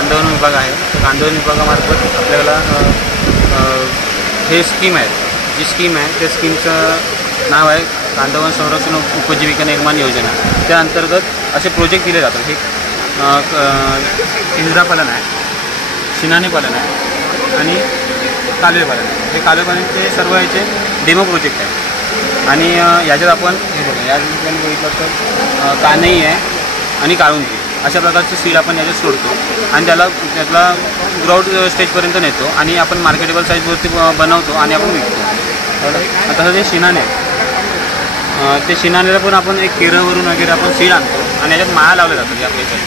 कांदळवन विभाग आहे. कांदळवन विभागामार्फत आपल्याला हे स्कीम आहे. जी स्कीम आहे त्या स्कीमचं नाव आहे कांदळवन संरक्षण उपजीविका निर्माण योजना. त्या अंतर्गत असे प्रोजेक्ट दिले जातात. हे पिंजरा पालन आहे, शिनाने पालन आहे आणि कालवे पालन आहे. हे कालवे पालनचे सर्व याचे डेमो प्रोजेक्ट आहे. आणि याच्यात आपण हे बघा, या ठिकाणी बघितलं तर कानई आहे आणि काळुंजी अशा प्रकारचे सीड आपण याच्यात सोडतो आणि त्यातला ग्राउंड स्टेजपर्यंत नेतो आणि आपण मार्केटेबल साईजवरती बनवतो आणि आपण विकतो. तसं ते शिनाने ते शिनानेला पण आपण एक केरळवरून वगैरे आपण सीड आणतो आणि याच्यात माळा लावल्या जातात आपल्या इथे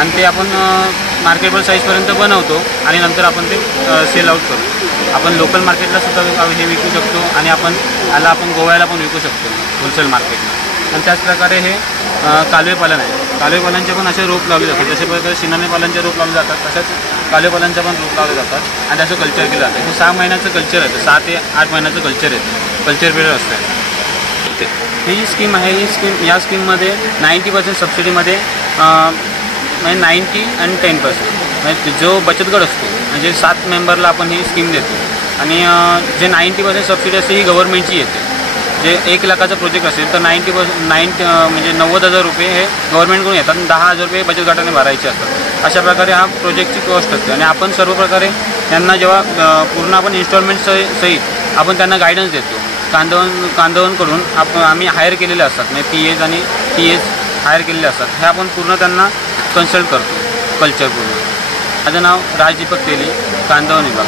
आणि ते आपण मार्केटेबल साईजपर्यंत बनवतो आणि नंतर आपण ते सेल आउट करतो. आपण लोकल मार्केटला सुद्धा हे विकू शकतो आणि आपण गोव्याला पण विकू शकतो होलसेल मार्केटला. आणि त्याचप्रकारे हे कालवे पालन आहे. कालवे पालनचे पण असे रोप लावले जातात. जसे प्रकारे शिनाने पालनचे रोप लावले जातात तसंच कालवे पालनचे पण रोप लावले जातात आणि त्याचं कल्चर केलं जातं. हे 6 महिन्याचं कल्चर आहे, 6 ते 8 महिन्याचं कल्चर आहे, कल्चर पिरियड असतं. ही जी स्कीम आहे या स्कीममध्ये 90% सबसिडीमध्ये म्हणजे 90 आणि 10% म्हणजे जो बचत गट असतो म्हणजे 7 मेंबरला आपण ही स्कीम देतो. आणि जे 90% सबसिडी असते ही गव्हर्नमेंटची येते. जे 1 लाखाचा प्रोजेक्ट असेल तर 90% म्हणजे 90,000 रुपये हे गव्हर्नमेंटकडून येतात आणि 10,000 रुपये बचत गटाने भरायचे असतात. अशा प्रकारे हा प्रोजेक्टची कॉस्ट असते. आणि आपण सर्व प्रकारे त्यांना जेव्हा पूर्ण आपण इन्स्टॉलमेंट सहित आपण त्यांना गायडन्स देतो. कांदळवनकडून आम्ही हायर केलेले असतात म्हणजे PAs आणि TAs हायर केलेले असतात. हे आपण पूर्ण त्यांना कन्सल्ट करतो कल्चर पूर्ण. माझं नाव राज दीपक तेली, कांदळवन विभाग.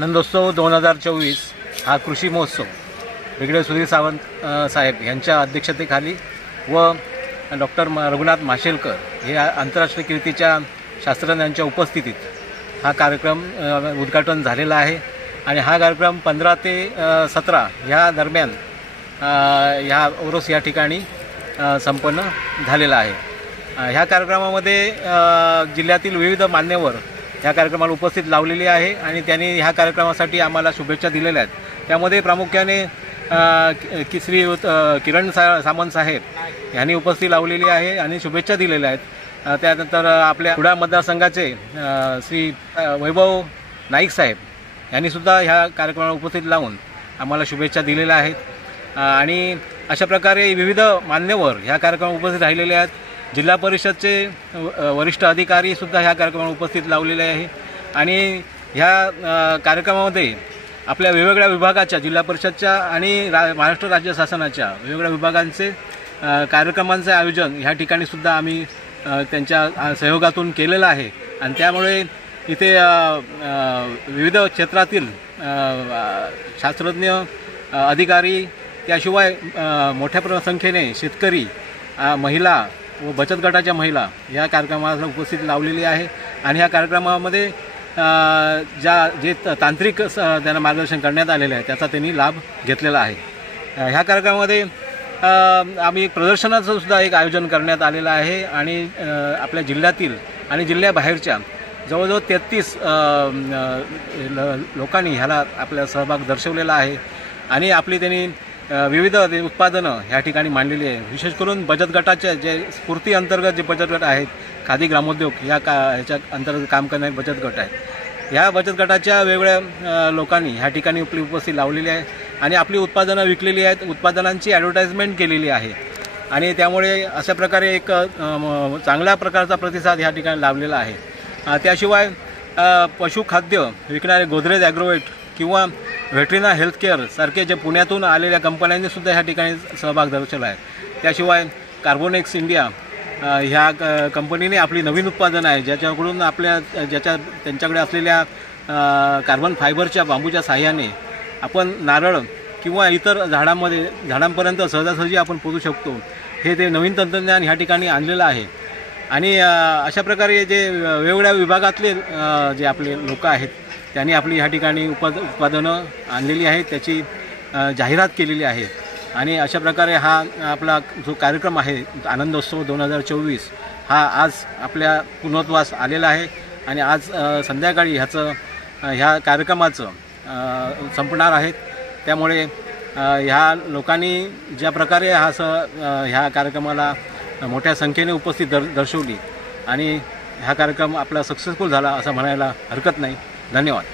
आनंदोत्सव 2024 हा कृषी महोत्सव ब्रिगेडियर सुधीर सावंत साहेब यांच्या अध्यक्षतेखाली व डॉक्टर रघुनाथ माशेलकर हे आंतरराष्ट्रीय कीर्तीच्या शास्त्रज्ञांच्या उपस्थितीत हा कार्यक्रम उद्घाटन झालेला आहे आणि हा कार्यक्रम 15 ते 17 ह्या दरम्यान ह्या ओरोस या ठिकाणी संपन्न झालेला आहे। ह्या कार्यक्रमामध्ये जिल्ह्यातील विविध मान्यवर ह्या कार्यक्रमाला उपस्थित लावलेली आहे आणि त्यांनी ह्या कार्यक्रमासाठी आम्हाला शुभेच्छा दिलेल्या आहेत। त्यामध्ये प्रामुख्याने श्री किरण सामंत साहेब यांनी उपस्थिती लावलेली आहे आणि शुभेच्छा दिलेल्या आहेत। त्यानंतर आपल्या कुडाळ मतदारसंघाचे श्री वैभव नाईक साहेब यांनीसुद्धा ह्या कार्यक्रमाला उपस्थित लावून आम्हाला शुभेच्छा दिलेल्या आहेत आणि अशा प्रकारे विविध मान्यवर ह्या कार्यक्रमात उपस्थित राहिलेले आहेत। जिल्हा परिषदचे वरिष्ठ अधिकारीसुद्धा ह्या कार्यक्रमात उपस्थित लावलेले आहे आणि ह्या कार्यक्रमामध्ये आपल्या वेगवेगळ्या विभागाच्या जिल्हा परिषदच्या आणि महाराष्ट्र राज्य शासनाच्या वेगवेगळ्या विभागांचे कार्यक्रमांचे आयोजन ह्या ठिकाणीसुद्धा आम्ही त्यांच्या सहयोगातून केलेलं आहे आणि त्यामुळे इथे विविध क्षेत्रातील शास्त्रज्ञ अधिकारी त्याशिवाय मोठ्या संख्येने शेतकरी महिला व बचत गटाच्या महिला या कार्यक्रमाला उपस्थित लावलेली आहे आणि ह्या कार्यक्रमामध्ये जे तांत्रिक त्यांना मार्गदर्शन करण्यात आलेले आहे त्याचा त्यांनी लाभ घेतलेला आहे। ह्या कार्यक्रमामध्ये आम्ही प्रदर्शनाचं सुद्धा एक आयोजन करण्यात आलेलं आहे आणि आपल्या जिल्ह्यातील आणि जिल्ह्याबाहेरच्या जवळजवळ 33 लोकांनी ह्याला आपला सहभाग दर्शवलेला आहे आणि आपली त्यांनी विविध उत्पादनं ह्या ठिकाणी मांडलेली आहे। विशेष करून बचत गटाचे जे स्फूर्ती अंतर्गत जे बचत गट आहेत खादी ग्रामोद्योग ह्याच्या अंतर्गत काम करणारे बचत गट आहेत। ह्या बचत गटाच्या वेगवेगळ्या लोकांनी ह्या ठिकाणी आपली उपस्थिती लावलेली आहे आणि आपली उत्पादनं विकलेली आहेत, उत्पादनांची ॲडव्हर्टाइजमेंट केलेली आहे आणि त्यामुळे अशा प्रकारे एक चांगल्या प्रकारचा प्रतिसाद ह्या ठिकाणी लाभलेला आहे। त्याशिवाय पशुखाद्य विकणारे गोदरेज ॲग्रोवेट किंवा व्हेटरिना हेल्थकेअर सारखे जे पुण्यातून आलेल्या कंपन्यांनी सुद्धा ह्या ठिकाणी सहभाग दर्शवला आहे। त्याशिवाय कार्बोनेक्स इंडिया ह्या कंपनीने आपली नवीन उत्पादनं आहे ज्याच्याकडून त्यांच्याकडे असलेल्या कार्बन फायबरच्या बांबूच्या साह्याने आपण नारळ किंवा इतर झाडांपर्यंत सहजासहजी आपण पोहोचू शकतो हे ते नवीन तंत्रज्ञान ह्या ठिकाणी आणलेलं आहे आणि अशा प्रकारे जे वेगवेगळ्या विभागातले जे आपले लोक आहेत त्यांनी आपली ह्या ठिकाणी उत्पादनं आणलेली आहेत, त्याची जाहिरात केलेली आहे आणि अशा प्रकारे हा आपला जो कार्यक्रम आहे आनंदोत्सव 2024 हा आज आपल्या पूर्णत्वास आलेला आहे आणि आज संध्याकाळी ह्या कार्यक्रमाचं संपणार आहेत। त्यामुळे ह्या लोकांनी ज्या प्रकारे ह्या कार्यक्रमाला मोठ्या संख्येने उपस्थित दर्शवली आणि हा कार्यक्रम आपला सक्सेसफुल झाला असं म्हणायला हरकत नाही। धन्यवाद।